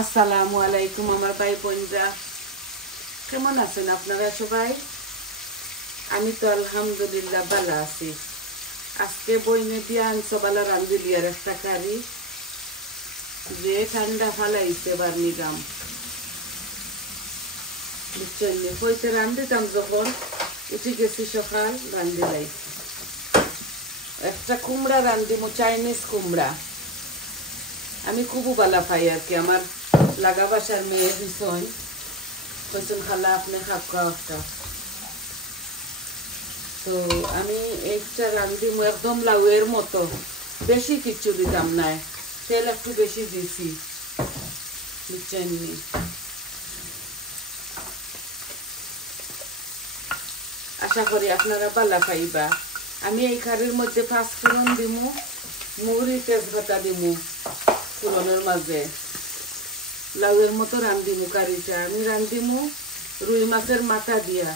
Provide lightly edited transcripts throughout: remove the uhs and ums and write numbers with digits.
আসসালামু আলাইকুম আমার ভাই বোনরা, কেমন আছেন আপনারা সবাই? আমি তো আলহামদুলিল্লাহ ভালো আছি। আজকে বইনে দিয়া আনছো বালা রান্ধি আর একটা কারি, যে ঠান্ডা ফালাইছে বার নিগাম বুঝছেন। হইতে রান্ধিতাম যখন উঠে গেছি সকাল রান্ধি লাই একটা কুমড়া রান্ধিমু, চাইনিজ কুমড়া। আমি খুবই ভালো পাই আর কি। আমার লাগা বাসার মেয়ে দিছন কইছেন খালা আপনি খাওয়া একটা, তো আমি একটা রান্ধিমু একদম লাউয়ের মতো, বেশি কিচ্ছু দিতাম না, তেল একটু বেশি দিছি বুঝছেন। আশা করি আপনারা ভালো পাইবা। আমি এই কারির মধ্যে 5 ফোড়ন দিমু, মুড়ি তেজপাতা দিমু ফোড়নের মাঝে, লাউয়ের মতো রান্ধিমু কারিটা। আমি রান্ধিমু রুই মাছের মাথা দিয়া,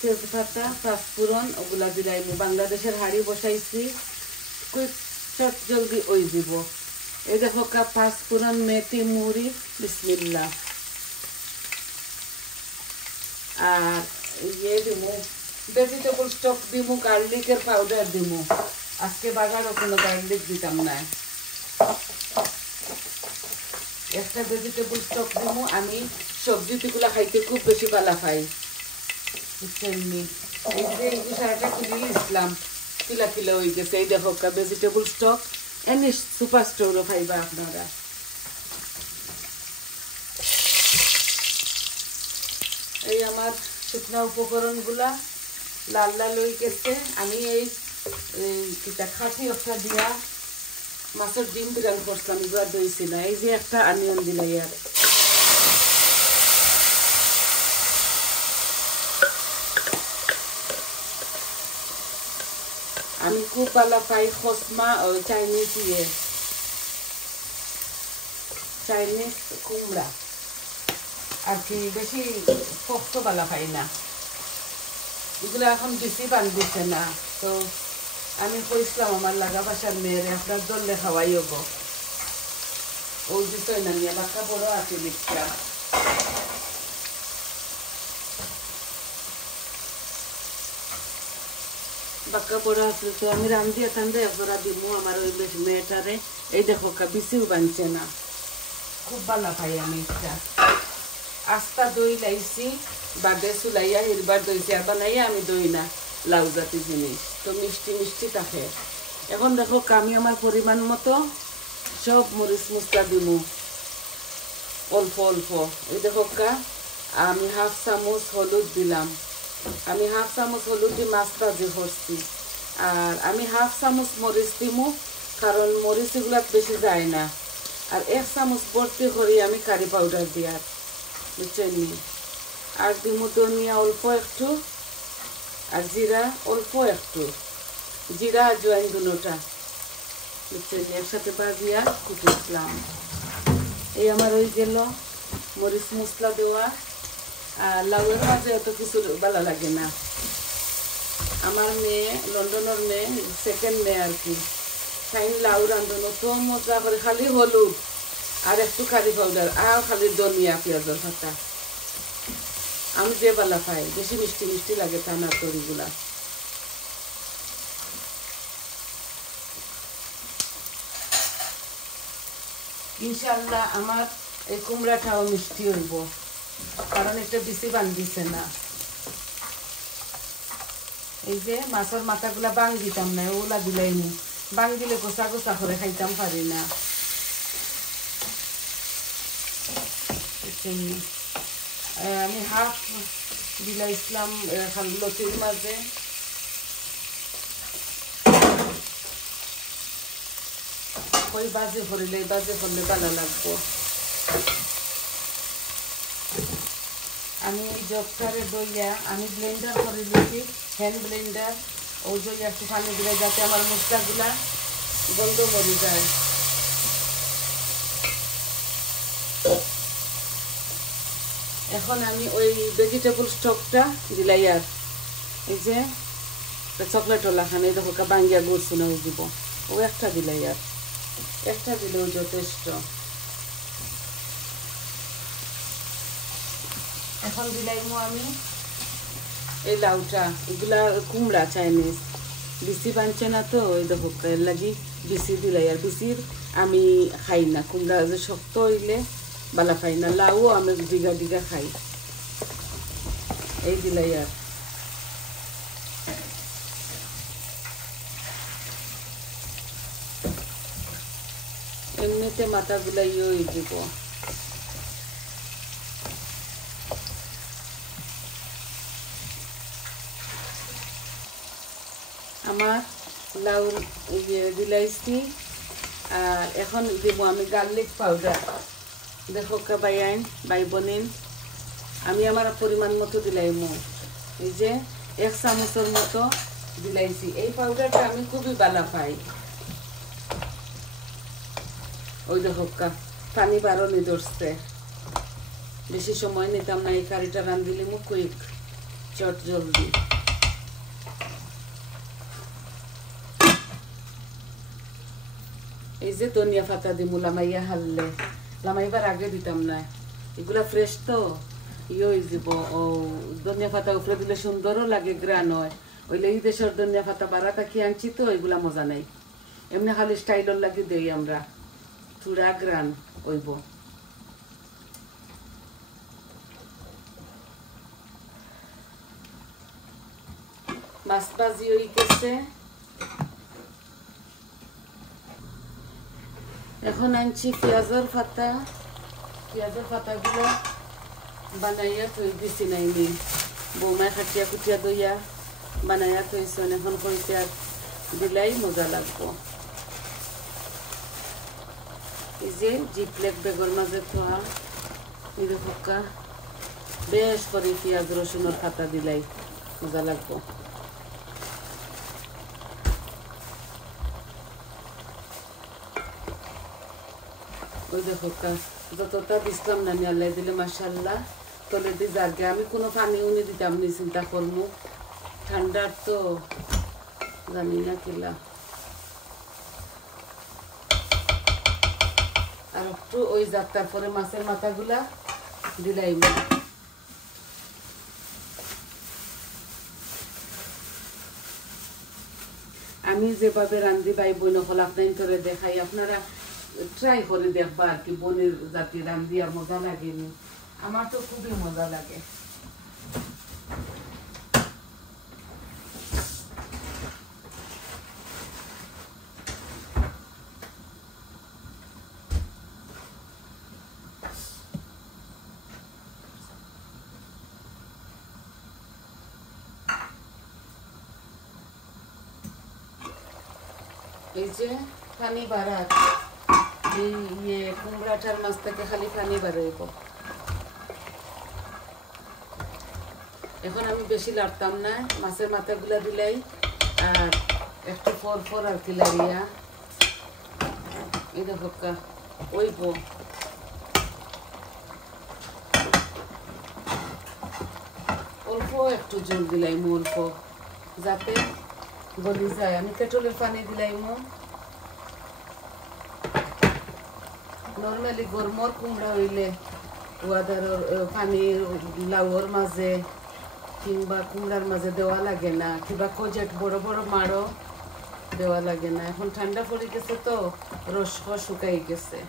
তেজপাতা 5 ফোড়ন ওগুলা দিলাইমু। বাংলাদেশের হাড়ি বসাইছি, কুইক চট জলদি ওই দিব। এই দেখো 5 ফোড়ন, মেথি, মুড়ি, বিসমিল্লাহ। আর ইয়ে দিমু ভেজিটেবল স্টক দিমু, গার্লিকের পাউডার দিমু। আজকে বাগারও কোনো গার্লিক দিতাম না, একটা ভেজিটেবল স্টক দিমু। আমি সবজিগুলা খাইতে খুব বেশি ভালো পাই বুঝছেন। এই যে এই সারাটা খুলে ইসলাম কিলা কিলা হয়ে গেছে। এই দেখো ভেজিটেবল স্টক, এনি সুপার স্টোরও খাইবা আপনারা। এই আমার শুকনা উপকরণগুলা লাল লাল হয়ে গেছে। আমি এই খাসি একটা দিয়া মাছের ডিম বিরান করতাম, এগুলা দইছি না। এই যে একটা অনিয়ন দিলাই, আর আমি খুব ভালো পাই খসমা চাইনিজ কুমড়া আর কি, বেশি শক্ত ভালো পাই না। এগুলো এখন বেশি বান্ধিছে না, তো আমি কইসলাম আমার লাগা বাসার মেয়েরে আপনার দলে খাওয়াই হবো। ওই বিষয় না নিয়ে বাচ্চা বড় আছে লিখছিলাম। বাক্কা বড় আসলে তো আমি রান্ধিয়া টান্ধে একজোড়া দিমু আমার ওই বেশ মেয়েটারে। এই দেখো বেশিও বানছে না, খুব ভালো পাই আমি। একটা আস্তা দই লাইছি, বাদে চুলাইয়া হিরবার দইছি, আর বানাইয়া আমি দই না, লাউ জাতি জিনিস তো মিষ্টি মিষ্টি থাকে। এখন দেখো আমি আমার পরিমাণ মতো সব মরিচ মশলা দিমু অল্প অল্প। এই দেখো আমি 1/2 চামচ হলুদ দিলাম। আমি 1/2 চামচ হলুদ দিয়ে মাছটা যে করছি। আর আমি 1/2 চামচ মরিচ দিমু, কারণ মরিচ এগুলা বেশি যায় না। আর 1 চামচ ভর্তি করি আমি কারি পাউডার দিয়ার বুঝছেন। আর দিমু ধনিয়া অল্প একটু, আর জিরা অল্প একটু, জিরা আর জোয়াইন দুটোটা বুঝছেন, একসাথে বাজিয়া কুটিলাম। এই আমার ওই গেল মরিচ মশলা দেওয়া। আর লাউয়ের মাঝে এত কিছু ভালো লাগে না। আমার মেয়ে, লন্ডনের মেয়ে, সেকেন্ড মেয়ে আর কি, খাইন লাউ রান্ধন তো মজা করে, খালি হলুদ আর একটু কারি পাউডার আর খালি ধনিয়া পেঁয়াজের পাতা। আমি যে ভালো খাই, বেশি মিষ্টি মিষ্টি লাগে টানার তরিগুলা। ইনশাল্লাহ আমার এই কুমড়াটাও মিষ্টি হইব, কারণ এটা বেশি বান্ধিছে না। এই যে মাছের মাথাগুলা বাং দিতাম না, ওগুলা দিলাইনি। বাং দিলে গোসা গোসা করে খাইতাম পারি না। আমি হাফ দিলাইছিলাম লতির মাঝে। ওই বাজে ভরিলে ভালো লাগবো। আমি এই জগটারে দইয়া আমি ব্লেন্ডার করে দিয়েছি, হ্যান্ড ব্লেন্ডার। ওই দইয়া একটু পানি দিলে যাতে আমার মশলাগুলা গন্ধ মরে যায়। এখন আমি ওই ভেজিটেবল স্টকটা দিলাই, আর এই যে চকলেট ওলা খানে দেখো বাঙ্গিয়া গুড় শুনে দিব। ও একটা দিলাই, আর একটা দিলেও যথেষ্ট। এখন দিলাইমু আমি এই লাউটা, এগুলা কুমড়া চাইনিজ, বিসি বানছে না তো, ওই দেখো এর লাগি বিসি দিলাই। আর বিসির আমি খাই না, কুমড়া যে শক্ত হইলে বালা খাই না। লাউও আমি দিঘা দিঘা খাই। এই দিলাই। আর এমনিতে মাথাগুলা হয়ে দিব। আমার লাউ দিলাইছি। আর এখন দিব আমি গার্লিক পাউডার। দেখো কাবাই আইন বাই বনিন, আমি আমার পরিমাণ মতো দিলাইমু। এই যে 1 চামচের মতো দিলাইছি। এই পাউডারটা আমি খুবই ভালো পাই। ওই দেখো পানি বারণি ধরছে, বেশি সময় নিতাম না। এই কারিটা রান্ধিলে মু কুইক, চট জলদি। এই যে ধনিয়া পাতা দিমু লামাইয়া হাললে, লামাইবার আগে দিতাম না, এগুলা ফ্রেশ তো ইয়ে হয়ে যাব। ও ধনিয়া পাতা উপরে দিলে সুন্দরও লাগে, গ্রান হয়। ওইলে এই দেশের ধনিয়া পাতা বাড়া থাকি আনছি তো, এগুলা মজা নাই। এমনি খালি স্টাইলর লাগি দেই আমরা, চূড়া গ্রান হইব। মাছ ভাজি হয়ে গেছে। এখন আনছি পেঁয়াজের পাতা। পেঁয়াজের পাতাগুলো বানাইয়া থই দিছি নাইনি, বৌমায় খাটিয়া কুটিয়া দইয়া বানাইয়া থইছেন। এখন কইছে আর দিলাই মজা লাগবো। এই যে জিপলেক বেগর মাঝে থোয়া, এই দেখা বেশ করে পেঁয়াজ রসুনের পাতা দিলাই মজা লাগবো। ওই দেখো যতটা দিছিলাম না আল্লাহ দিলে মাশাআল্লাহ তলে দি জাগে। আমি কোনো পানি উনি দিতাম নি, চিন্তা করবো ঠান্ডার তো জানি না কিলা। আর একটু ওই যাক, তারপরে মাছের মাথাগুলা দিলাই। আমি যেভাবে রান্ধি ভাই বোন হল আপনার ধরে দেখাই, আপনারা ট্রাই করে দেখবা আর কি। বোনের জাতি রান্ধি আর মজা লাগেনি, আমার তো খুবই মজা লাগে। এই যে পানি বাড়াত, এই কুমড়াটার মাছ থেকে খালি পানি বাড়াইব। এখন আমি বেশি লাড়তাম না, মাছের মাথাগুলা দিলাই আর একটু পর পর আর কি লাড়িয়া। এই দেখো ওইব। অল্প একটু জল দিলাই অল্প, যাতে গলি যায়। আমি কেটলের পানি দিলাই নর্মালি গরমর কুমড়া হইলে ওয়াদারের পানি লাউর মাঝে কিংবা কুমড়ার মাঝে দেওয়া লাগে না, কিংবা কজেট বড় বড় মাড়ো দেওয়া লাগে না। এখন ঠান্ডা পড়ে গেছে তো রস শুকাই গেছে।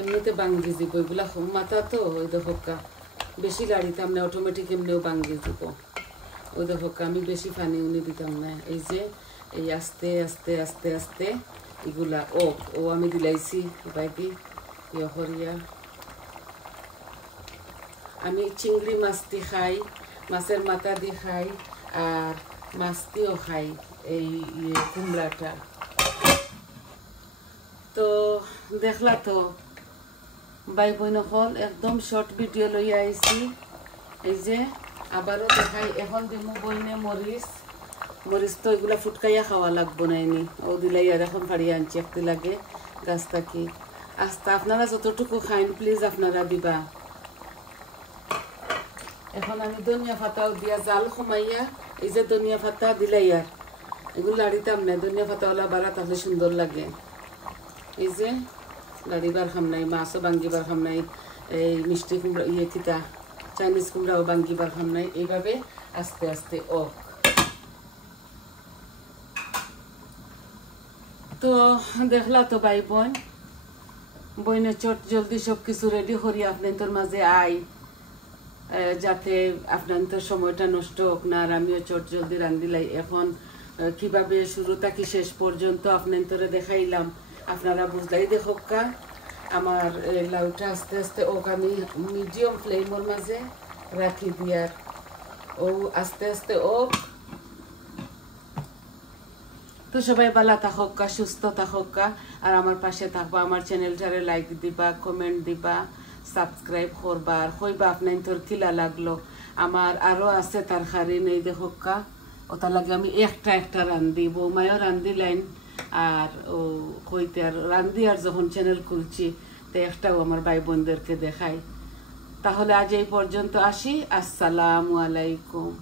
এমনিতে বাঙ্গি যাব এগুলা মাথা তো। ওই দেখো বেশি লাড়িতাম না, অটোমেটিক এমনিও বাঙ্গি যাব। ওই দেখো আমি বেশি পানি উনি দিতাম না। এই যে এই আস্তে আস্তে আস্তে আস্তে এগুলা ও আমি দিলাইছি বাইকি ইয়ে করিয়া। আমি চিংড়ি মাছ দি খাই, মাছের মাথা দি খাই, আর মাছ দিও খাই এই কুমড়াটা। তো দেখলা তো ভাই বোন হল একদম শর্ট ভিডিও লইয়া আইছি। এই যে আবারও দেখাই, এখন দিমু বইনে মরিচ মরিচ তো এগুলা ফুটকাইয়া খাওয়া লাগবো না এনি ও দিলাই আর এখন ফাড়িয়ে আনছি একটি লাগে গাছ থাকি আস্তে আপনারা যতটুকু খাইন প্লিজ আপনারা দিবা এখন আমি ধনিয়া পাতাও দিয়া জাল কমাইয়া এই যে ধনিয়া পাতা দিলাই আর এগুলো লাড়িতাম না ধনিয়া পাতাওয়ালা বাড়া তাহলে সুন্দর লাগে এই যে লাড়িবার খাম নাই মাছও ভাঙ্গিবার খাম নাই এই মিষ্টি কুমড়া ইয়ে কিতা চাইনিজ কুমড়াও ভাঙ্গিবার খাম নাই এইভাবে আস্তে আস্তে তো দেখলা তো ভাই বোনের চট জলদি সবকিছু রেডি করি আপনাদের মাঝে আই যাতে আপনাদের সময়টা নষ্ট হোক না আর আমিও চট জলদি রান্ধিলাই এখন কিভাবে শুরু থাকি শেষ পর্যন্ত আপনাদের দেখাইলাম আপনারা বুঝলাই দেখোকা আমার লাউটা আস্তে আস্তে আমি মিডিয়াম ফ্লেমের মাঝে রাখি দিয়ার ও আস্তে আস্তে তো সবাই ভালো থাকা সুস্থ থাকা আর আমার পাশে থাকবা আমার চ্যানেলটারে লাইক দিবা কমেন্ট দিবা সাবস্ক্রাইব করবা আর কইবা আপনার কিলা লাগলো আমার আরো আছে তরকারি নেই দেখা ওটা লাগে আমি একটা রান্ধি বৌমায়ও রান্ধি লাইন আর ও কইতে আর রান্ধি আর যখন চ্যানেল খুলছি তো একটাও আমার ভাই বোনদেরকে দেখাই তাহলে আজ এই পর্যন্ত আসি আসসালামু আলাইকুম।